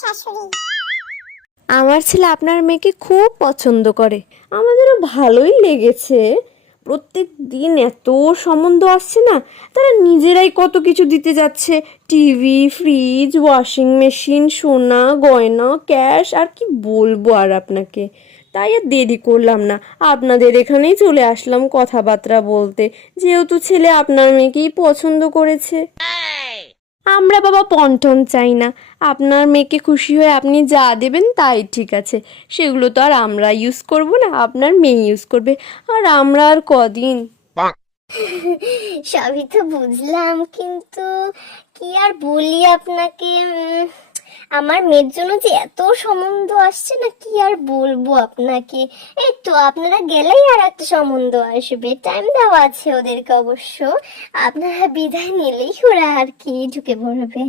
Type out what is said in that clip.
শাশুড়ি। আমার ছেলে আপনার মেয়েকে খুব পছন্দ করে, আমাদেরও ভালোই লেগেছে। প্রত্যেক দিন এত সম্বন্ধ আসছে না, তারা নিজেরাই কত কিছু দিতে যাচ্ছে। টিভি, ফ্রিজ, ওয়াশিং মেশিন, সোনা গয়না, ক্যাশ, আর কি বলবো আর আপনাকে। তাই আর দেরি করলাম না, আপনাদের এখানেই চলে আসলাম কথাবার্তা বলতে, যেহেতু ছেলে আপনার মেয়েকেই পছন্দ করেছে। আমরা বাবা পন্টন চাই না, আপনার মেয়েকে খুশি হয়ে আপনি যা দেবেন তাই ঠিক আছে। সেগুলো তো আর আমরা ইউজ করব না, আপনার মেয়ে ইউজ করবে। আর আমরা আর কদিন। সবই তো বুঝলাম, কিন্তু কি আর বলি আপনাকে। আমার মেয়ের জন্য যে এত সম্বন্ধ আসছে না, কি আর বলবো আপনাকে। এই তো আপনারা গেলেই আর একটা সম্বন্ধ আসবে, টাইম দেওয়া আছে ওদেরকে অবশ্য। আপনারা বিদায় নিলেই ওরা আর কি ঢুকে পড়বে।